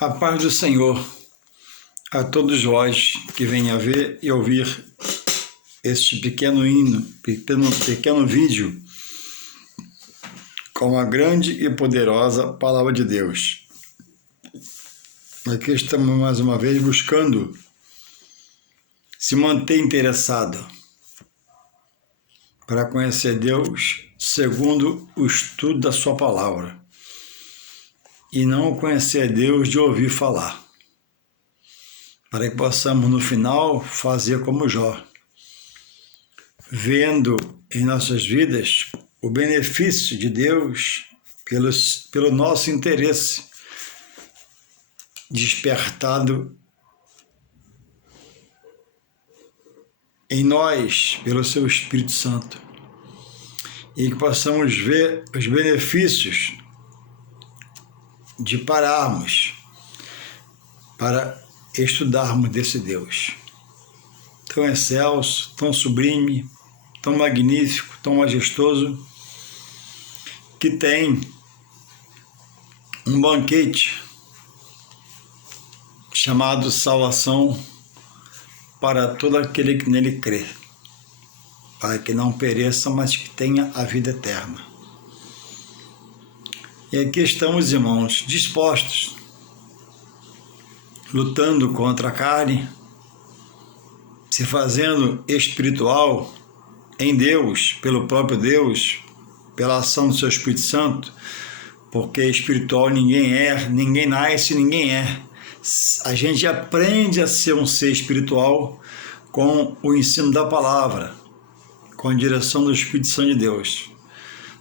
A paz do Senhor a todos vós que venham a ver e ouvir este pequeno hino, pequeno vídeo com a grande e poderosa Palavra de Deus. Aqui estamos mais uma vez buscando se manter interessado para conhecer Deus segundo o estudo da sua Palavra e não conhecer Deus de ouvir falar, para que possamos no final fazer como Jó, vendo em nossas vidas o benefício de Deus pelo nosso interesse despertado em nós pelo seu Espírito Santo, e que possamos ver os benefícios de pararmos para estudarmos desse Deus tão excelso, tão sublime, tão magnífico, tão majestoso, que tem um banquete chamado salvação para todo aquele que nele crê, para que não pereça, mas que tenha a vida eterna. E aqui estamos, irmãos, dispostos, lutando contra a carne, se fazendo espiritual em Deus, pelo próprio Deus, pela ação do seu Espírito Santo, porque espiritual ninguém é, ninguém nasce, ninguém é. A gente aprende a ser um ser espiritual com o ensino da palavra, com a direção do Espírito Santo de Deus.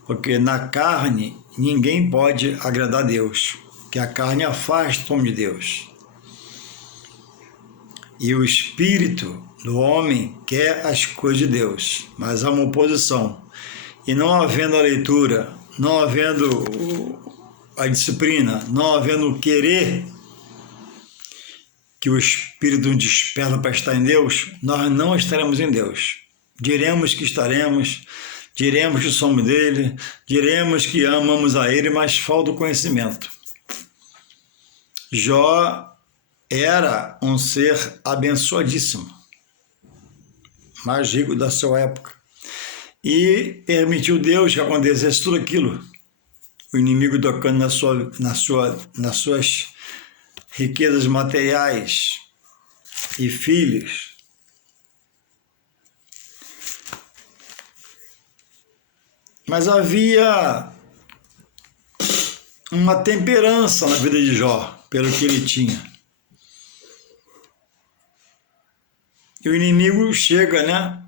Porque na carne ninguém pode agradar a Deus, que a carne afasta o homem de Deus. E o espírito do homem quer as coisas de Deus, mas há uma oposição. E não havendo a leitura, não havendo a disciplina, não havendo o querer que o Espírito nos desperta para estar em Deus, nós não estaremos em Deus. Diremos que estaremos, diremos que somos dele, diremos que amamos a ele, mas falta o conhecimento. Jó era um ser abençoadíssimo, mais rico da sua época, e permitiu Deus que acontecesse tudo aquilo, o inimigo tocando nas suas riquezas materiais e filhos. Mas havia uma temperança na vida de Jó, pelo que ele tinha. E o inimigo chega,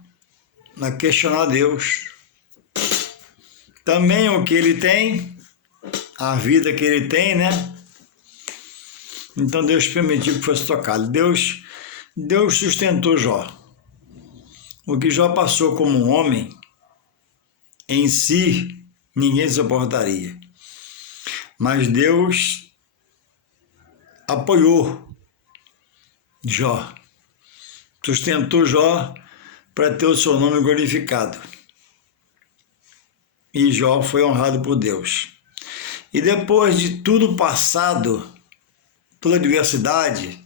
a questionar Deus. Também o que ele tem, a vida que ele tem, Então Deus permitiu que fosse tocado. Deus sustentou Jó. O que Jó passou como um homem, em si, ninguém suportaria. Mas Deus apoiou Jó, sustentou Jó para ter o seu nome glorificado. E Jó foi honrado por Deus. E depois de tudo passado, toda a adversidade,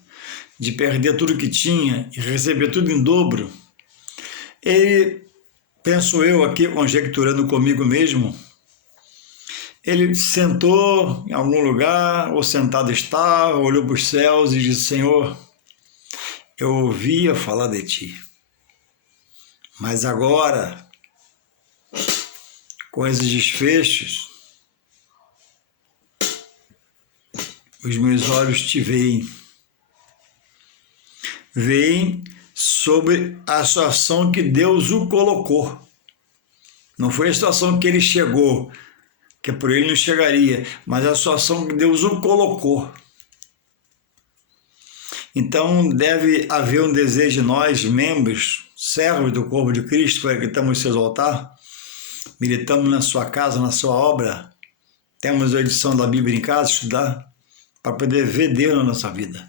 de perder tudo que tinha e receber tudo em dobro, ele, penso eu aqui, conjecturando comigo mesmo, ele sentou em algum lugar, ou sentado estava, olhou para os céus e disse: Senhor, eu ouvia falar de ti, mas agora, com esses desfechos, os meus olhos te veem. Veem sobre a situação que Deus o colocou. Não foi a situação que ele chegou, que por ele não chegaria, mas a situação que Deus o colocou. Então deve haver um desejo de nós, membros, servos do corpo de Cristo, para que estamos em seu altar, militamos na sua casa, na sua obra, temos a edição da Bíblia em casa, estudar, para poder ver Deus na nossa vida.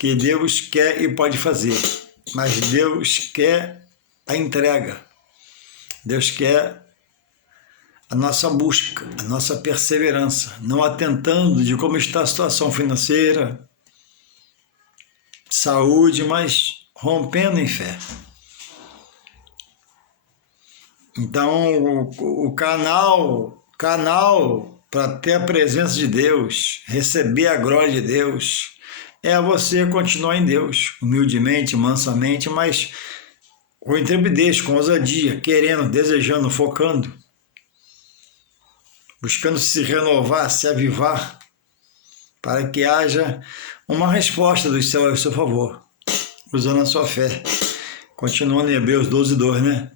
Que Deus quer e pode fazer, mas Deus quer a entrega. Deus quer a nossa busca, a nossa perseverança, não atentando de como está a situação financeira, saúde, mas rompendo em fé. Então, o canal para ter a presença de Deus, receber a glória de Deus, é você continuar em Deus, humildemente, mansamente, mas com intrepidez, com ousadia, querendo, desejando, focando, buscando se renovar, se avivar, para que haja uma resposta do céu ao seu favor, usando a sua fé. Continuando em Hebreus 12:2, né?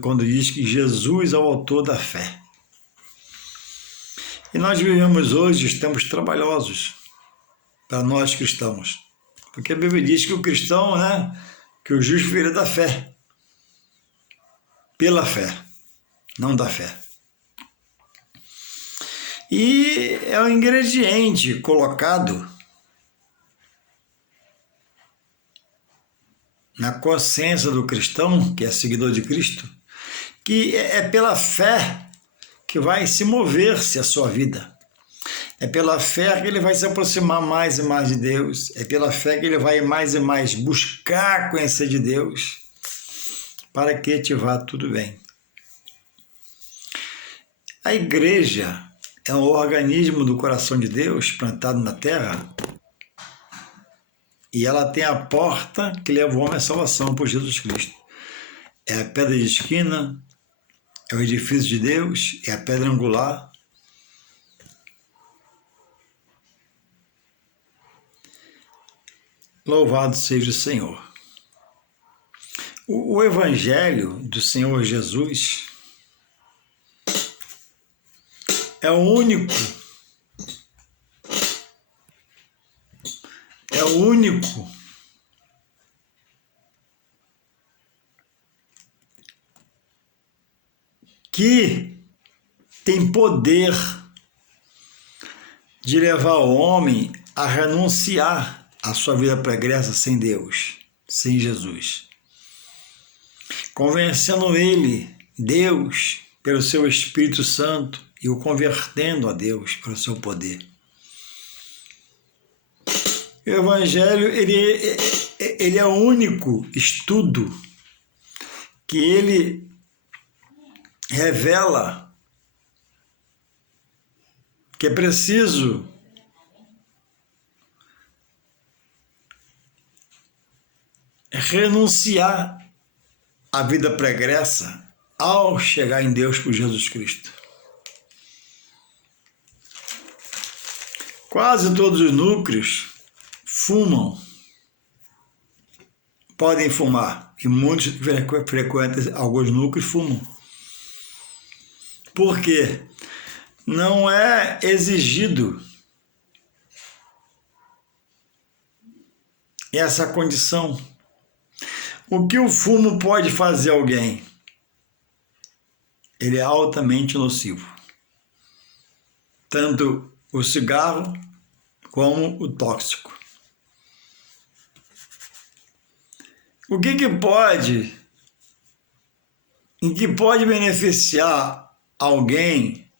Quando diz que Jesus é o autor da fé. E nós vivemos hoje tempos trabalhosos para nós cristãos, porque a Bíblia diz que o cristão, né, que o justo vive da fé, pela fé, não da fé. E é um ingrediente colocado na consciência do cristão, que é seguidor de Cristo, que é pela fé que vai se mover-se a sua vida. É pela fé que ele vai se aproximar mais e mais de Deus. É pela fé que ele vai mais e mais buscar conhecer de Deus, para que te vá tudo bem. A igreja é um organismo do coração de Deus plantado na terra, e ela tem a porta que leva o homem à salvação por Jesus Cristo. É a pedra de esquina, é o edifício de Deus, é a pedra angular. Louvado seja o Senhor. O Evangelho do Senhor Jesus é o único que tem poder de levar o homem a renunciar à sua vida pregressa sem Deus, sem Jesus. Convencendo ele, Deus, pelo seu Espírito Santo, e o convertendo a Deus pelo seu poder. O Evangelho, ele é o único estudo que ele revela que é preciso renunciar à vida pregressa ao chegar em Deus por Jesus Cristo. Quase todos os núcleos fumam, podem fumar, e muitos frequentam alguns núcleos fumam. Por quê? Não é exigido essa condição. O que o fumo pode fazer a alguém? Ele é altamente nocivo. Tanto o cigarro como o tóxico. O que pode beneficiar alguém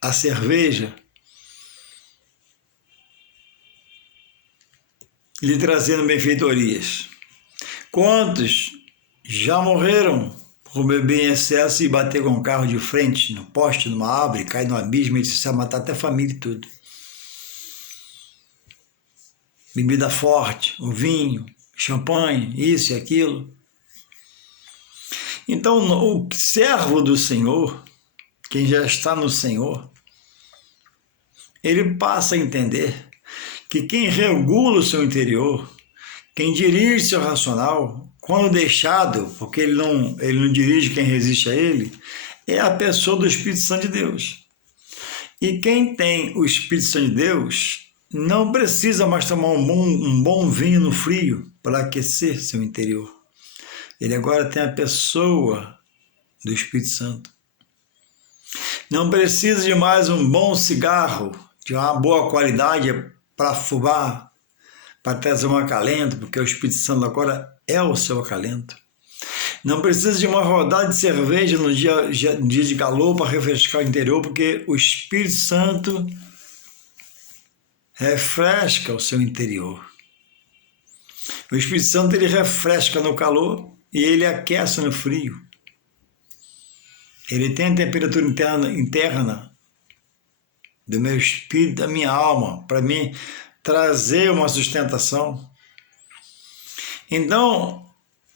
a cerveja, lhe trazendo benfeitorias? Quantos já morreram por beber em excesso e bater com o carro de frente, no poste, numa árvore, cair no abismo e se matar até a família e tudo? Bebida forte, o vinho, champanhe, isso e aquilo. Então, o servo do Senhor, quem já está no Senhor, ele passa a entender que quem regula o seu interior, quem dirige seu racional, quando deixado, porque ele não dirige quem resiste a ele, é a pessoa do Espírito Santo de Deus. E quem tem o Espírito Santo de Deus não precisa mais tomar um bom vinho no frio para aquecer seu interior. Ele agora tem a pessoa do Espírito Santo. Não precisa de mais um bom cigarro de uma boa qualidade para fumar, para trazer um acalento, porque o Espírito Santo agora é o seu acalento. Não precisa de uma rodada de cerveja no dia de calor para refrescar o interior, porque o Espírito Santo refresca o seu interior. O Espírito Santo, ele refresca no calor e ele aquece no frio. Ele tem a temperatura interna do meu espírito, da minha alma, para mim trazer uma sustentação. Então,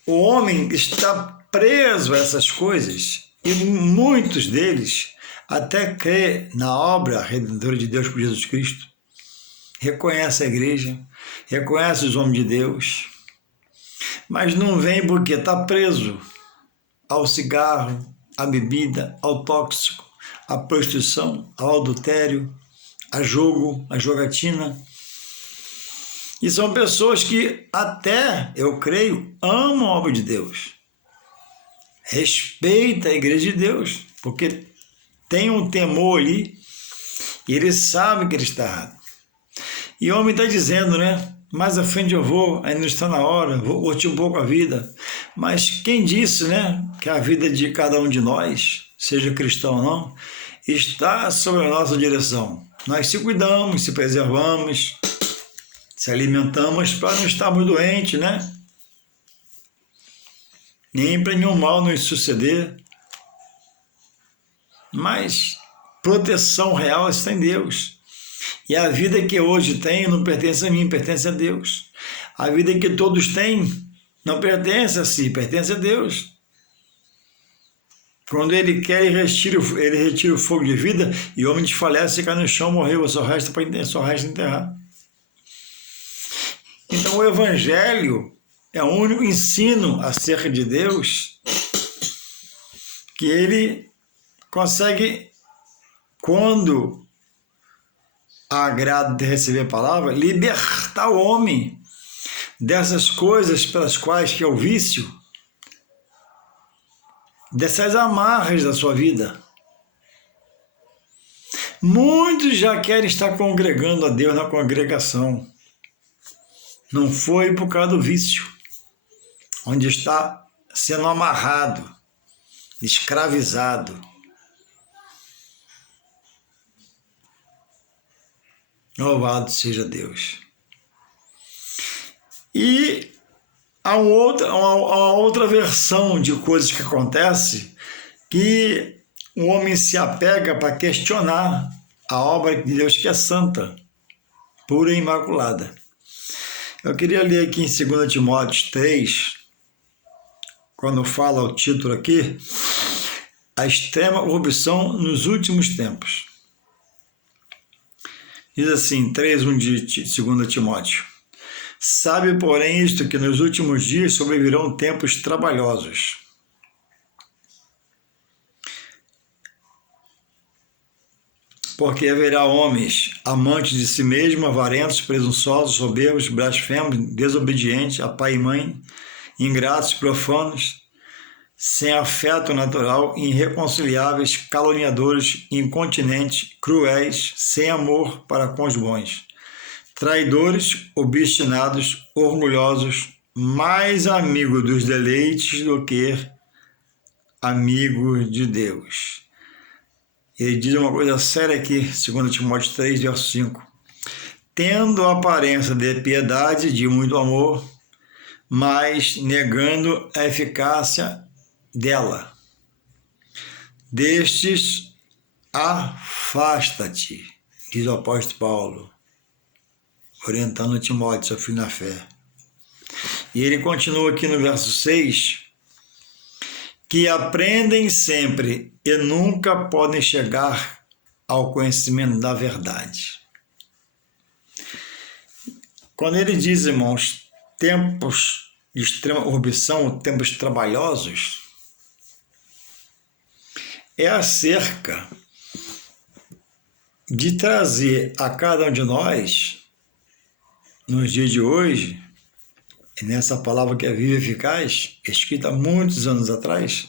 o homem está preso a essas coisas e muitos deles até crê na obra redentora de Deus por Jesus Cristo, reconhece a igreja, reconhece os homens de Deus, mas não vem porque está preso ao cigarro, à bebida, ao tóxico, à prostituição, ao adultério, a jogo, a jogatina. E são pessoas que até, eu creio, amam a obra de Deus, respeitam a igreja de Deus, porque tem um temor ali e eles sabem que ele está errado. E o homem está dizendo, né? Mais à frente eu vou, ainda não está na hora, vou curtir um pouco a vida. Mas quem disse, né, que a vida de cada um de nós, seja cristão ou não, está sob a nossa direção. Nós se cuidamos, se preservamos, se alimentamos para não estarmos doentes, né? Nem para nenhum mal nos suceder. Mas proteção real está em Deus. E a vida que hoje tenho não pertence a mim, pertence a Deus. A vida que todos têm não pertence a si, pertence a Deus. Quando Ele quer, Ele retira o fogo de vida e o homem desfalece, cai no chão, morreu, só resta enterrar. Então o Evangelho é o único ensino acerca de Deus que ele consegue, quando agrada de receber a palavra, libertar o homem dessas coisas pelas quais que é o vício, dessas amarras da sua vida. Muitos já querem estar congregando a Deus na congregação. Não foi por causa do vício, onde está sendo amarrado, escravizado. Louvado seja Deus. E há uma outra versão de coisas que acontece, que o homem se apega para questionar a obra de Deus, que é santa, pura e imaculada. Eu queria ler aqui em 2 Timóteo 3, quando fala o título aqui, a extrema corrupção nos últimos tempos. Diz assim, 3:1 de 2 Timóteo. Sabe, porém, isto, que nos últimos dias sobrevirão tempos trabalhosos. Porque haverá homens amantes de si mesmos, avarentos, presunçosos, soberbos, blasfemos, desobedientes a pai e mãe, ingratos, profanos, sem afeto natural, irreconciliáveis, caluniadores, incontinentes, cruéis, sem amor para com os bons, traidores, obstinados, orgulhosos, mais amigos dos deleites do que amigos de Deus. Ele diz uma coisa séria aqui, 2 Timóteo 3, verso 5. Tendo a aparência de piedade, de muito amor, mas negando a eficácia dela. Destes, afasta-te, diz o apóstolo Paulo, orientando Timóteo, seu filho na fé. E ele continua aqui no verso 6, que aprendem sempre e nunca podem chegar ao conhecimento da verdade. Quando ele diz, irmãos, tempos de extrema corrupção, tempos trabalhosos, é acerca de trazer a cada um de nós, nos dias de hoje, e nessa palavra que é viva e eficaz, escrita há muitos anos atrás,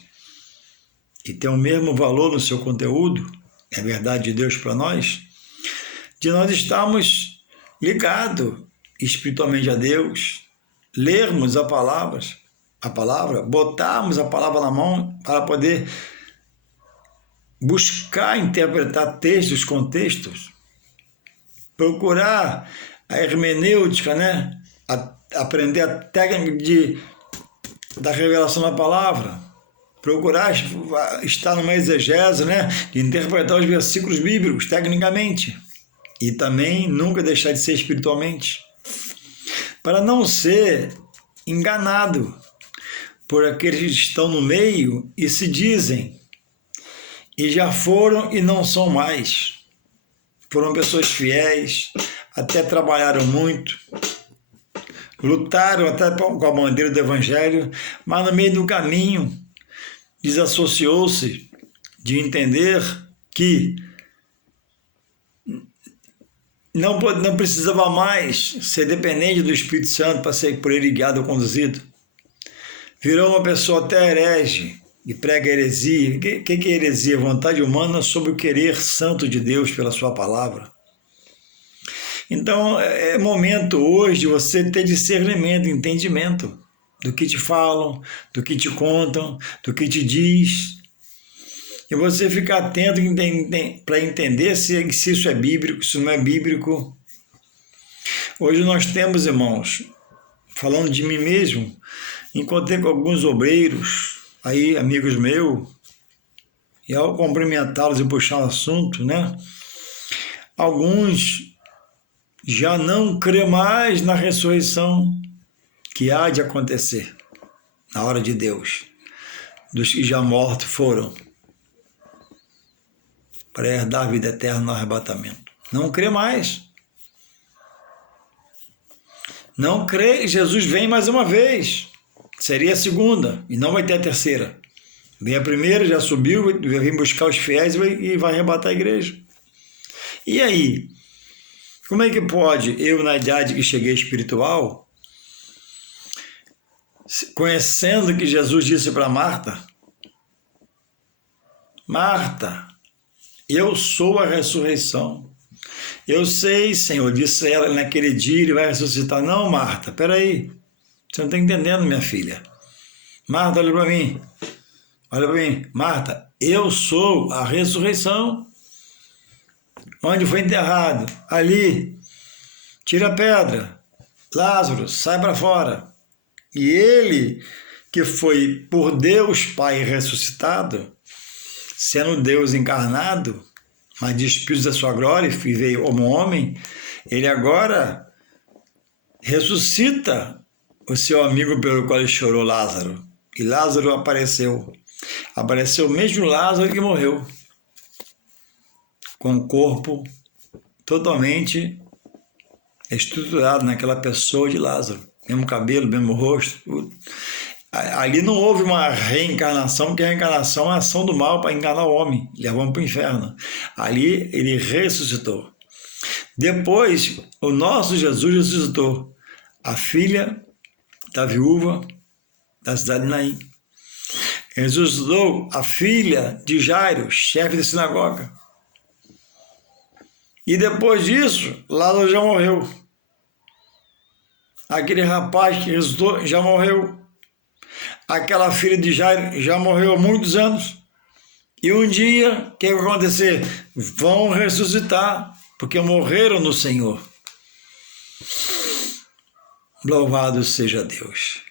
e tem o mesmo valor no seu conteúdo, é a verdade de Deus para nós, de nós estarmos ligados espiritualmente a Deus, lermos a palavra, a palavra, botarmos a palavra na mão para poder buscar interpretar textos, contextos, procurar a hermenêutica, né? Aprender a técnica da revelação da palavra, procurar estar numa exegese, né? De interpretar os versículos bíblicos tecnicamente e também nunca deixar de ser espiritualmente, para não ser enganado por aqueles que estão no meio e se dizem, e já foram e não são mais. Foram pessoas fiéis, até trabalharam muito, lutaram até com a bandeira do Evangelho, mas no meio do caminho desassociou-se de entender que não precisava mais ser dependente do Espírito Santo para ser por ele guiado ou conduzido. Virou uma pessoa até herege e prega heresia. O que é heresia? Vontade humana sobre o querer santo de Deus pela sua palavra. Então, é momento hoje de você ter discernimento, entendimento do que te falam, do que te contam, do que te diz. E você ficar atento para entender se isso é bíblico, se não é bíblico. Hoje nós temos, irmãos, falando de mim mesmo, encontrei com alguns obreiros, aí amigos meus, e ao cumprimentá-los e puxar o assunto, né? Alguns já não crê mais na ressurreição que há de acontecer na hora de Deus, dos que já mortos foram, para herdar a vida eterna no arrebatamento. Não crê mais. Não crê que Jesus vem mais uma vez. Seria a segunda, e não vai ter a terceira. Vem a primeira, já subiu, vai vir buscar os fiéis e vai arrebatar a igreja. E aí? Como é que pode, eu na idade que cheguei espiritual, conhecendo que Jesus disse para Marta, Marta, eu sou a ressurreição. Eu sei, Senhor, disse ela naquele dia, ele vai ressuscitar. Não, Marta, peraí, você não está entendendo, minha filha. Marta, olha para mim. Olha para mim. Marta, eu sou a ressurreição. Onde foi enterrado? Ali. Tira a pedra. Lázaro, sai para fora. E ele, que foi por Deus Pai ressuscitado, sendo Deus encarnado, mas despido da sua glória, e veio como homem, ele agora ressuscita o seu amigo pelo qual ele chorou, Lázaro. E Lázaro apareceu. Apareceu o mesmo Lázaro que morreu, com o corpo totalmente estruturado naquela pessoa de Lázaro. Mesmo cabelo, mesmo rosto, tudo. Ali não houve uma reencarnação, porque a reencarnação é a ação do mal para enganar o homem, levando para o inferno. Ali ele ressuscitou. Depois, o nosso Jesus ressuscitou a filha da viúva da cidade de Naim. Ressuscitou a filha de Jairo, chefe da sinagoga. E depois disso, Lázaro já morreu. Aquele rapaz que ressuscitou já morreu. Aquela filha de Jairo já morreu há muitos anos. E um dia, o que vai acontecer? Vão ressuscitar, porque morreram no Senhor. Louvado seja Deus.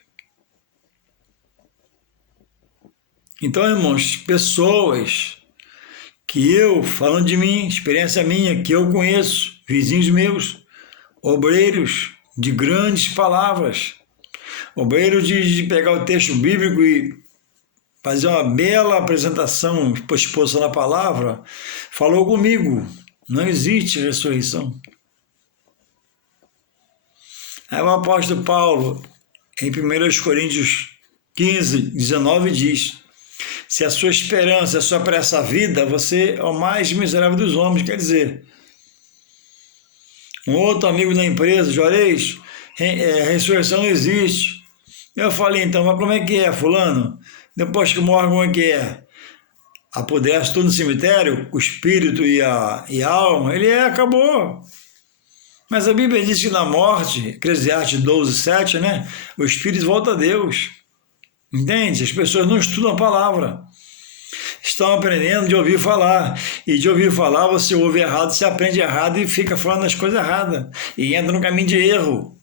Então, irmãos, pessoas que eu, falando de mim, experiência minha, que eu conheço, vizinhos meus, obreiros de grandes palavras, obreiro de pegar o texto bíblico e fazer uma bela apresentação, exposição da palavra, falou comigo, não existe ressurreição. Aí o apóstolo Paulo, em 1 Coríntios 15, 19, diz, se a sua esperança é só para essa vida, você é o mais miserável dos homens. Quer dizer, um outro amigo da empresa, Juarez, ressurreição não existe. Eu falei, então, mas como é que é, fulano? Depois que morre, como é que é? Apodrece tudo no cemitério, o espírito e a alma? Acabou. Mas a Bíblia diz que na morte, Eclesiastes 12, 7, né? O espírito volta a Deus. Entende? As pessoas não estudam a palavra. Estão aprendendo de ouvir falar. E de ouvir falar, você ouve errado, você aprende errado e fica falando as coisas erradas. E entra no caminho de erro.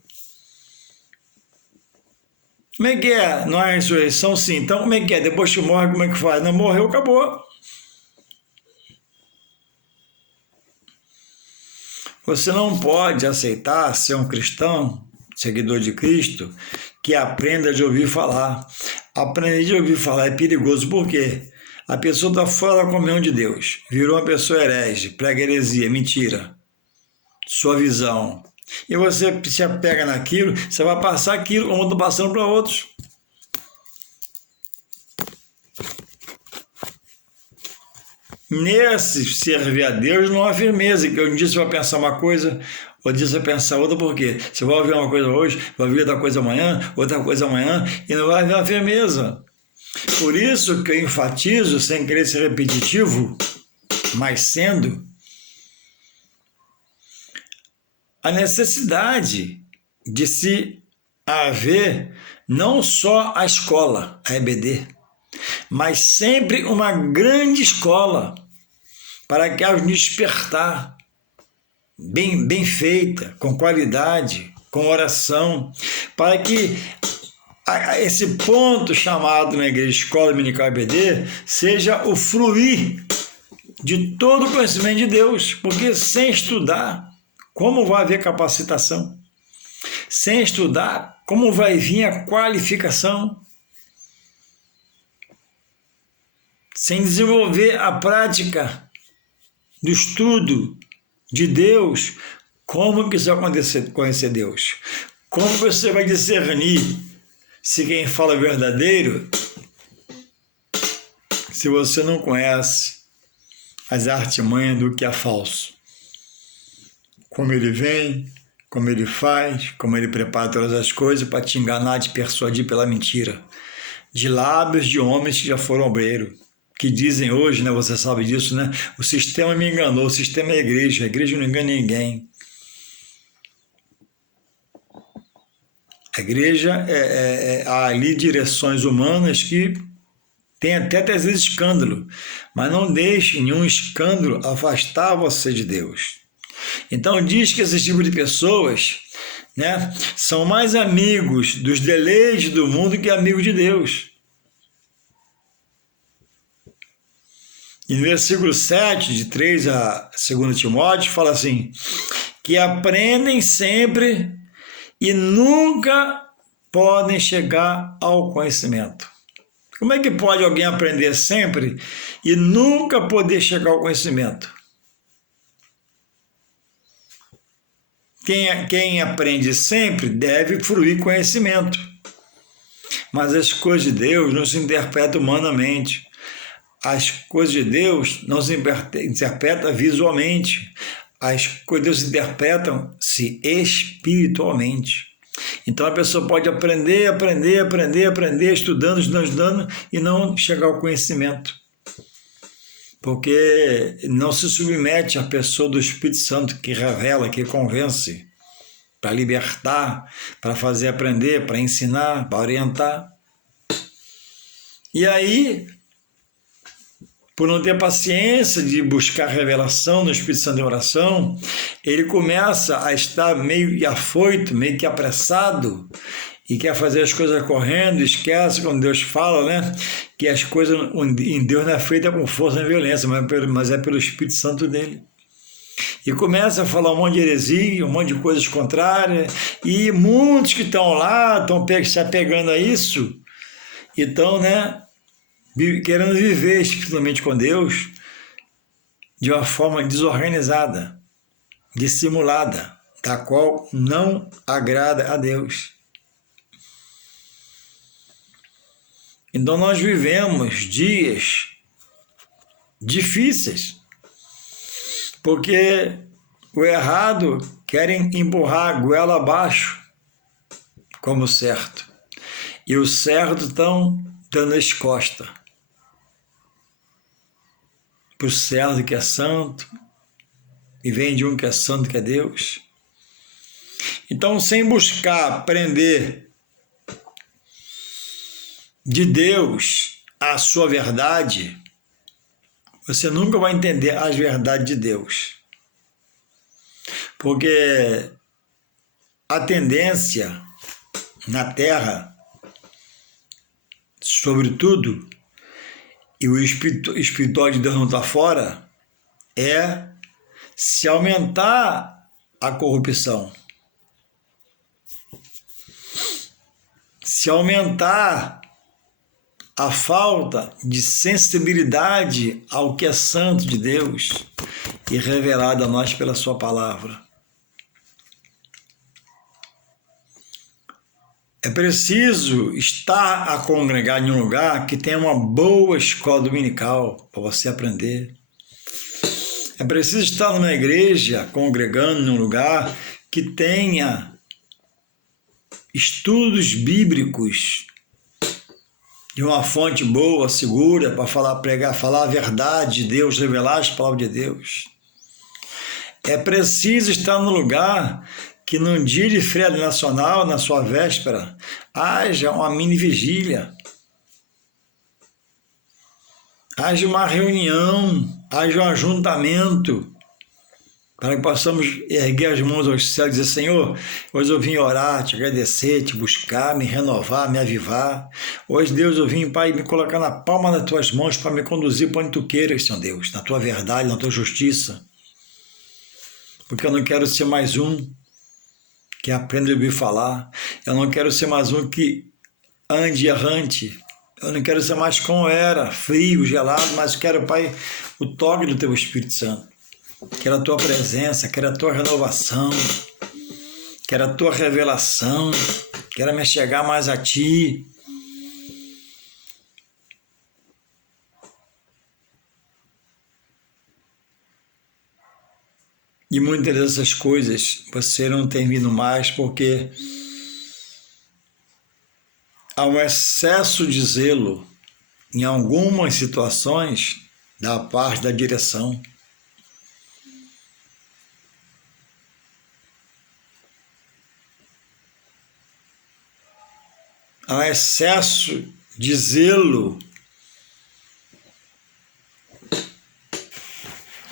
Como é que é? Não há ressurreição? Sim. Então, como é que é? Depois que morre, como é que faz? Não morreu, acabou. Você não pode aceitar ser um cristão, seguidor de Cristo, que aprenda de ouvir falar. Aprender de ouvir falar é perigoso, por quê? A pessoa está fora da comunhão de Deus, virou uma pessoa herege, prega heresia, mentira, sua visão. E você se apega naquilo, você vai passar aquilo como estou passando para outros. Nesse servir a Deus não há firmeza, que um dia você vai pensar uma coisa, outro dia você vai pensar outra, por quê? Você vai ouvir uma coisa hoje, vai ouvir outra coisa amanhã, e não vai haver uma firmeza. Por isso que eu enfatizo, sem querer ser repetitivo, mas sendo, a necessidade de se haver não só a escola, a EBD, mas sempre uma grande escola para que haja um despertar bem feita, com qualidade, com oração, para que esse ponto chamado na igreja Escola Dominical EBD seja o fluir de todo o conhecimento de Deus, porque sem estudar, como vai haver capacitação? Sem estudar, como vai vir a qualificação? Sem desenvolver a prática do estudo de Deus, como que você vai conhecer Deus? Como você vai discernir se quem fala é verdadeiro, se você não conhece as artimanhas do que é falso? Como ele vem, como ele faz, como ele prepara todas as coisas para te enganar, te persuadir pela mentira. De lábios de homens que já foram obreiros, que dizem hoje, né, você sabe disso, né? O sistema me enganou, o sistema é a igreja não engana ninguém. A igreja há ali direções humanas que tem até às vezes escândalo, mas não deixe nenhum escândalo afastar você de Deus. Então diz que esse tipo de pessoas, né, são mais amigos dos deleites do mundo que amigos de Deus. E no versículo 7, de 3 a 2 Timóteo, fala assim, que aprendem sempre e nunca podem chegar ao conhecimento. Como é que pode alguém aprender sempre e nunca poder chegar ao conhecimento? Quem aprende sempre deve fruir conhecimento. Mas as coisas de Deus não se interpretam humanamente. As coisas de Deus não se interpretam visualmente. As coisas de Deus se interpretam-se espiritualmente. Então a pessoa pode aprender, estudando e não chegar ao conhecimento. Porque não se submete à pessoa do Espírito Santo que revela, que convence, para libertar, para fazer aprender, para ensinar, para orientar. E aí, por não ter paciência de buscar revelação no Espírito Santo em oração, ele começa a estar meio afoito, meio que apressado, e quer fazer as coisas correndo, esquece quando Deus fala, né? Que as coisas em Deus não é feita com força nem violência, mas é pelo Espírito Santo dele. E começa a falar um monte de heresia, um monte de coisas contrárias, e muitos que estão lá, estão se apegando a isso, e estão, né, querendo viver espiritualmente com Deus de uma forma desorganizada, dissimulada, da qual não agrada a Deus. Então nós vivemos dias difíceis, porque o errado querem empurrar a goela abaixo como certo, e o certo estão dando as costas para o certo que é santo, e vem de um que é santo, que é Deus. Então, sem buscar aprender de Deus a sua verdade, você nunca vai entender as verdades de Deus. Porque a tendência na Terra, sobretudo, e o espiritual de Deus não está fora, é se aumentar a corrupção, se aumentar a falta de sensibilidade ao que é santo de Deus e revelado a nós pela sua palavra. É preciso estar a congregar em um lugar que tenha uma boa escola dominical para você aprender. É preciso estar numa igreja congregando em um lugar que tenha estudos bíblicos de uma fonte boa, segura, para falar a verdade de Deus, revelar as palavras de Deus. É preciso estar no lugar que num dia de feriado nacional, na sua véspera, haja uma mini vigília, haja uma reunião, haja um ajuntamento, para que possamos erguer as mãos aos céus e dizer: Senhor, hoje eu vim orar, te agradecer, te buscar, me renovar, me avivar. Hoje, Deus, eu vim, Pai, me colocar na palma das tuas mãos para me conduzir para onde tu queiras, Senhor Deus, na tua verdade, na tua justiça. Porque eu não quero ser mais um que aprenda a ouvir falar. Eu não quero ser mais um que ande errante. Eu não quero ser mais como era, frio, gelado, mas quero, Pai, o toque do teu Espírito Santo. Quero a tua presença, quero a tua renovação, quero a tua revelação, quero me chegar mais a ti. E muitas dessas coisas você não tem vindo mais porque há um excesso de zelo em algumas situações da parte da direção. Há um excesso de zelo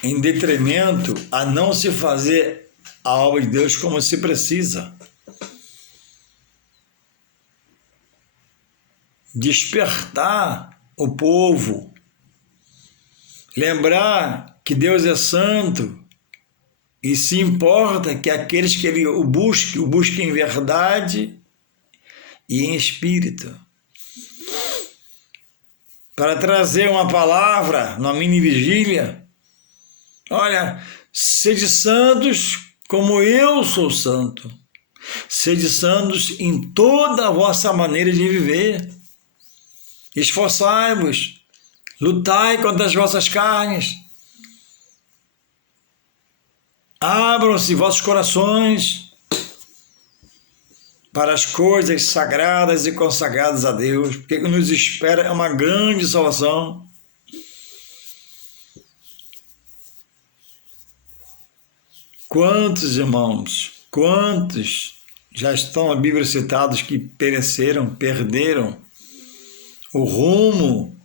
em detrimento a não se fazer a obra de Deus como se precisa. Despertar o povo, lembrar que Deus é santo e se importa que aqueles que ele o busquem em verdade e em espírito. Para trazer uma palavra numa mini vigília: olha, sede santos como eu sou santo. Sede santos em toda a vossa maneira de viver. Esforçai-vos, lutai contra as vossas carnes. Abram-se vossos corações para as coisas sagradas e consagradas a Deus, porque o que nos espera é uma grande salvação. Quantos irmãos, quantos já estão na Bíblia citados que pereceram, perderam o rumo,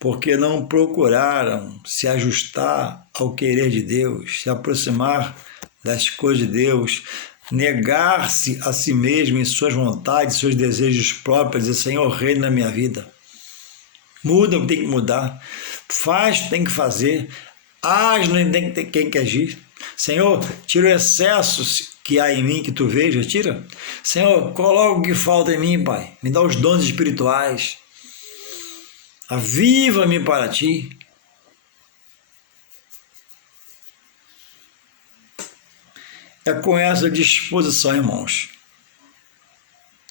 porque não procuraram se ajustar ao querer de Deus, se aproximar das coisas de Deus, negar-se a si mesmo em suas vontades, seus desejos próprios, dizer: Senhor, reina na minha vida. Muda o que tem que mudar, faz o que tem que fazer, age no que tem que agir. Senhor, tira o excesso que há em mim, que tu veja, tira. Senhor, coloca o que falta em mim, Pai. Me dá os dons espirituais. Aviva-me para ti. É com essa disposição, irmãos,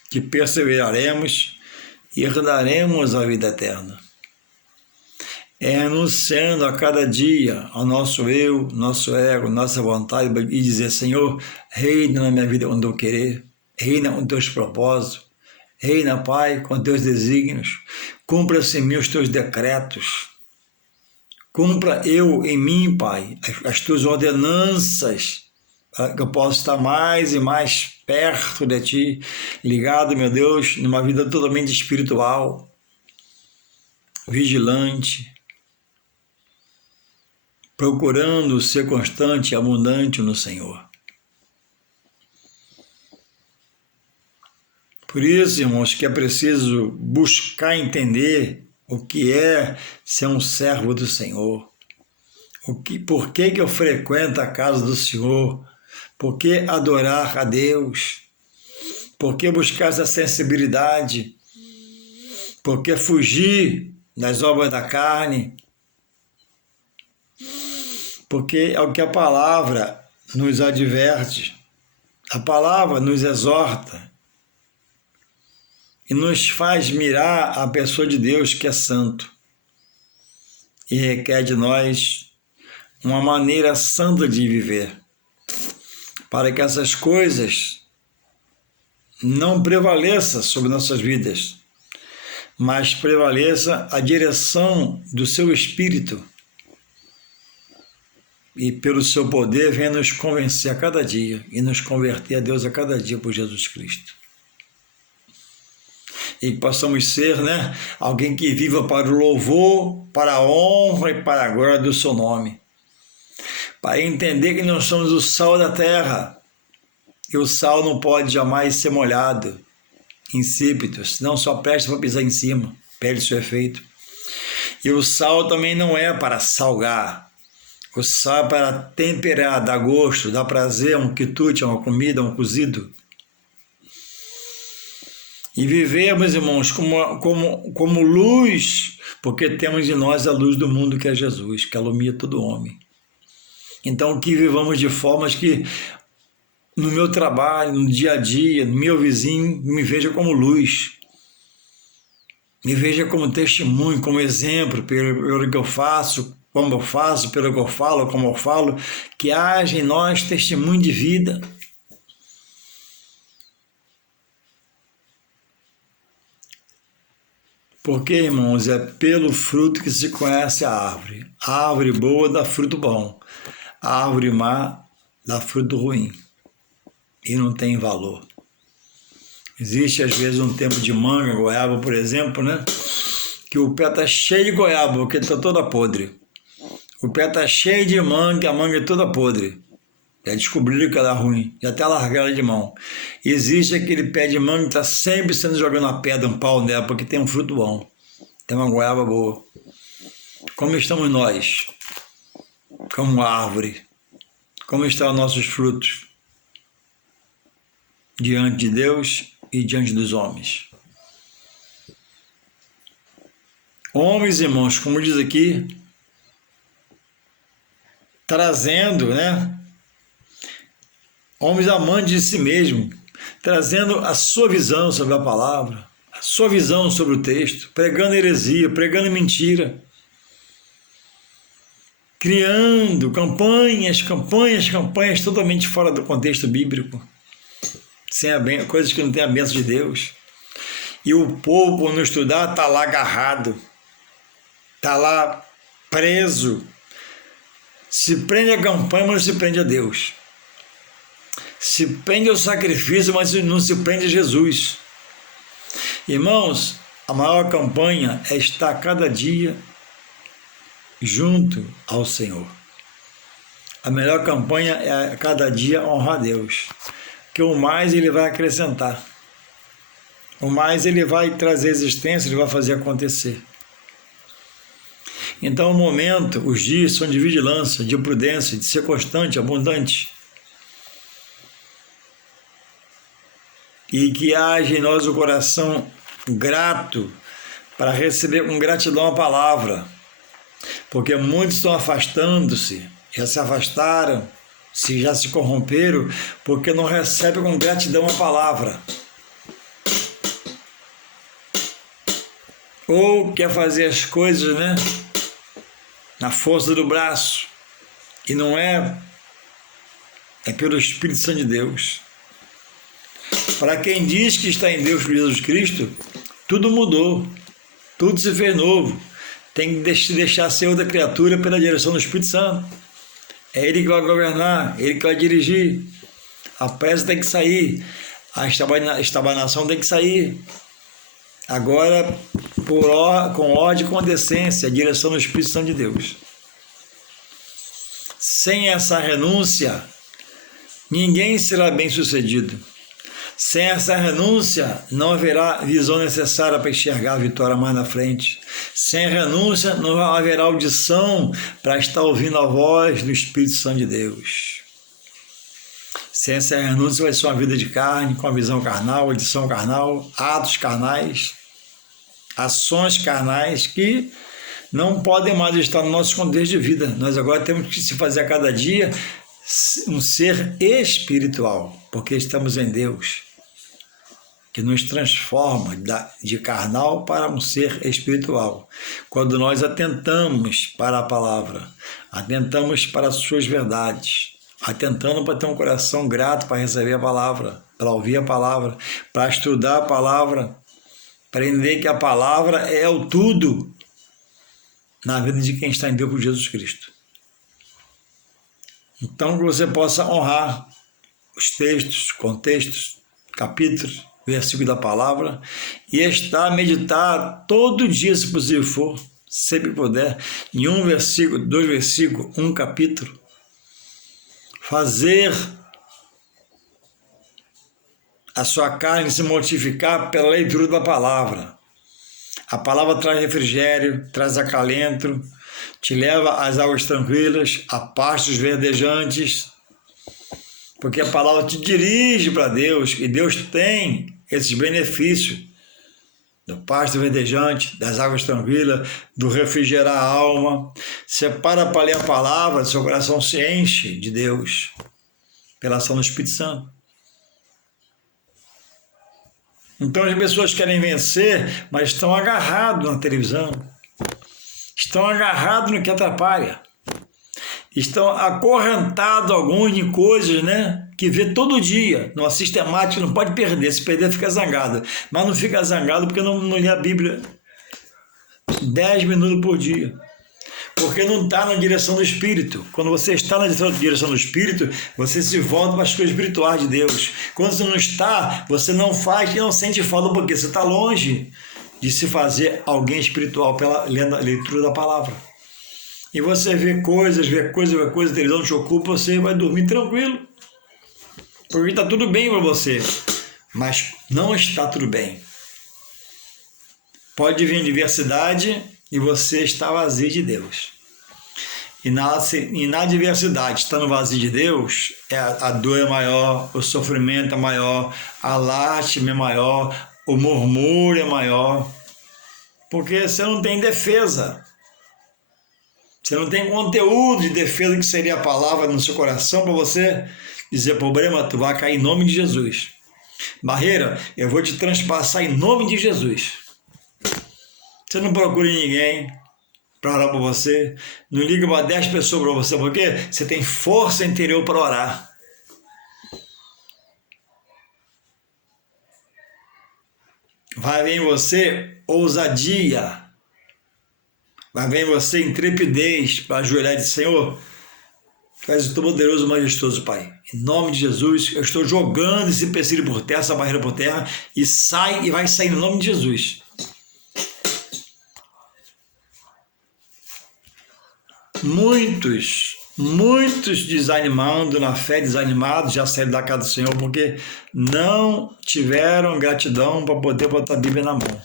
que perseveraremos e herdaremos a vida eterna. É renunciando a cada dia ao nosso eu, nosso ego, nossa vontade e dizer: Senhor, reina na minha vida onde eu querer, reina com teus propósitos, reina, Pai, com teus desígnios, cumpra-se em mim os teus decretos, cumpra eu em mim, Pai, as tuas ordenanças, para que eu possa estar mais e mais perto de Ti, ligado, meu Deus, numa vida totalmente espiritual. vigilante, procurando ser constante e abundante no Senhor. Por isso, irmãos, que é preciso buscar entender o que é ser um servo do Senhor. Por que eu frequento a casa do Senhor? Por que adorar a Deus? Por que buscar essa sensibilidade? Por que fugir das obras da carne? Porque é o que a palavra nos adverte. A palavra nos exorta e nos faz mirar a pessoa de Deus que é santo e requer de nós uma maneira santa de viver, para que essas coisas não prevaleçam sobre nossas vidas, mas prevaleça a direção do seu Espírito e pelo seu poder venha nos convencer a cada dia e nos converter a Deus a cada dia por Jesus Cristo. E que possamos ser, alguém que viva para o louvor, para a honra e para a glória do seu nome. Para entender que nós somos o sal da terra. E o sal não pode jamais ser molhado, insípido, senão só presta para pisar em cima, perde seu efeito. E o sal também não é para salgar. O sal é para temperar, dar gosto, dar prazer a um quitute, a uma comida, a um cozido. E vivemos, irmãos, como luz, porque temos em nós a luz do mundo que é Jesus, que alumia todo homem. Então, que vivamos de formas que no meu trabalho, no dia a dia, no meu vizinho, me veja como luz. Me veja como testemunho, como exemplo, pelo que eu faço, como eu faço, pelo que eu falo, como eu falo, que haja em nós testemunho de vida. Porque, irmãos, é pelo fruto que se conhece a árvore. A árvore boa dá fruto bom. A árvore má dá fruto ruim. E não tem valor. Existe, às vezes, um tempo de manga, goiaba, por exemplo, que o pé está cheio de goiaba, porque está toda podre. O pé está cheio de manga, a manga é toda podre. Já descobriram que ela é ruim, já até largaram ela de mão. Existe aquele pé de manga que está sempre sendo jogando uma pedra, um pau nela, porque tem um fruto bom, tem uma goiaba boa. Como estamos nós? Como árvore. Como estão os nossos frutos? Diante de Deus e diante dos homens. Homens, irmãos, como diz aqui, trazendo, homens amantes de si mesmo, trazendo a sua visão sobre a palavra, a sua visão sobre o texto, pregando heresia, pregando mentira, criando campanhas totalmente fora do contexto bíblico, sem coisas que não têm a bênção de Deus. E o povo, por não estudar, está lá agarrado, está lá preso, se prende a campanha, mas não se prende a Deus. Se prende ao sacrifício, mas não se prende a Jesus. Irmãos, a maior campanha é estar cada dia junto ao Senhor. A melhor campanha é cada dia honrar a Deus, que o mais Ele vai acrescentar. O mais Ele vai trazer existência, Ele vai fazer acontecer. Então, o momento, os dias são de vigilância, de prudência, de ser constante, abundante. E que haja em nós o coração grato para receber com gratidão a palavra. Porque muitos estão afastando-se, já se afastaram, já se corromperam, porque não recebem com gratidão a palavra. Ou quer fazer as coisas, na força do braço. E não é pelo Espírito Santo de Deus. Para quem diz que está em Deus por Jesus Cristo, tudo mudou, tudo se fez novo. Tem que se deixar ser outra criatura pela direção do Espírito Santo. É Ele que vai governar, Ele que vai dirigir. A pressa tem que sair, a estabanação tem que sair, Agora, com ordem e com decência, a direção do Espírito Santo de Deus. Sem essa renúncia, ninguém será bem sucedido. Sem essa renúncia, não haverá visão necessária para enxergar a vitória mais na frente. Sem renúncia, não haverá audição para estar ouvindo a voz do Espírito Santo de Deus. Sem essa renúncia, vai ser uma vida de carne, com a visão carnal, audição carnal, atos carnais, ações carnais que não podem mais estar no nosso contexto de vida. Nós agora temos que se fazer a cada dia um ser espiritual, porque estamos em Deus, que nos transforma de carnal para um ser espiritual. Quando nós atentamos para a palavra, atentamos para as suas verdades, atentando para ter um coração grato para receber a palavra, para ouvir a palavra, para estudar a palavra, para entender que a palavra é o tudo na vida de quem está em Deus por Jesus Cristo. Então, que você possa honrar os textos, contextos, capítulos, versículos da palavra e meditar todo dia, se possível for, sempre puder, em um versículo, 2 versículos, um capítulo. Fazer a sua carne se mortificar pela leitura da palavra. A palavra traz refrigério, traz acalento, te leva às águas tranquilas, a pastos verdejantes, porque a palavra te dirige para Deus, e Deus tem esses benefícios do pasto verdejante, das águas tranquilas, do refrigerar a alma. Você para ler a palavra, seu coração se enche de Deus, pela ação do Espírito Santo. Então as pessoas querem vencer, mas estão agarrados na televisão, estão agarrados no que atrapalha, estão acorrentados alguns de coisas, que vê todo dia, numa sistemática, não pode perder, se perder fica zangado, mas não fica zangado porque não lê a Bíblia 10 minutos por dia, porque não está na direção do Espírito. Quando você está na direção do Espírito, você se volta para as coisas espirituais de Deus. Quando você não está, você não faz e não sente falta, porque você está longe de se fazer alguém espiritual pela leitura da palavra. E você vê coisas, a televisão te ocupa, você vai dormir tranquilo, porque está tudo bem para você, mas não está tudo bem. Pode vir adversidade e você está vazio de Deus. E na adversidade, estando vazio de Deus, a dor é maior, o sofrimento é maior, a lástima é maior, o murmúrio é maior, porque você não tem defesa. Você não tem conteúdo de defesa, que seria a palavra no seu coração, para você dizer: problema, tu vai cair em nome de Jesus. Barreira, eu vou te transpassar em nome de Jesus. Você não procure ninguém para orar por você, não liga para 10 pessoas para você, porque você tem força interior para orar. Vai vir em você ousadia, vai vir em você intrepidez para ajoelhar e dizer: Senhor, tu és o teu poderoso e majestoso Pai. Em nome de Jesus, eu estou jogando esse empecilho por terra, essa barreira por terra, e vai sair no nome de Jesus. Muitos desanimando na fé, desanimados, já saíram da casa do Senhor, porque não tiveram gratidão para poder botar a Bíblia na mão.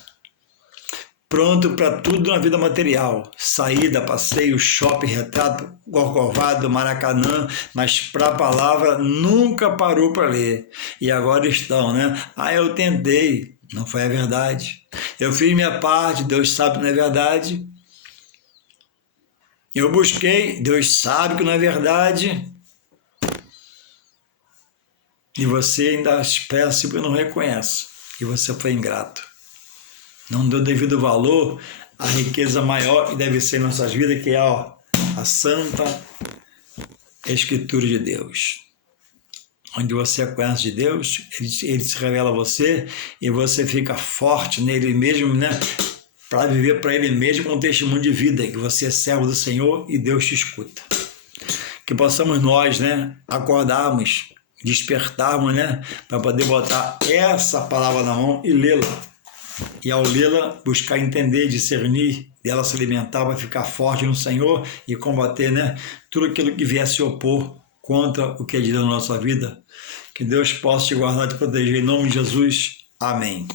Pronto para tudo na vida material, saída, passeio, shopping, retrato, Corcovado, Maracanã, mas para a palavra nunca parou para ler. E agora estão, eu tentei, não foi a verdade. Eu fiz minha parte, Deus sabe que não é verdade. Eu busquei, Deus sabe que não é verdade. E você ainda expressa porque não reconhece. E você foi ingrato. Não deu devido valor à riqueza maior que deve ser em nossas vidas, que é a Santa Escritura de Deus. Onde você conhece de Deus, ele se revela a você e você fica forte nele mesmo, para viver para ele mesmo um testemunho de vida, que você é servo do Senhor e Deus te escuta. Que possamos nós, acordarmos, despertarmos, para poder botar essa palavra na mão e lê-la. e ao lê-la, buscar entender, discernir, dela se alimentar para ficar forte no Senhor e combater, né, tudo aquilo que vier se opor contra o que é de Deus na nossa vida. Que Deus possa te guardar e te proteger em nome de Jesus. Amém.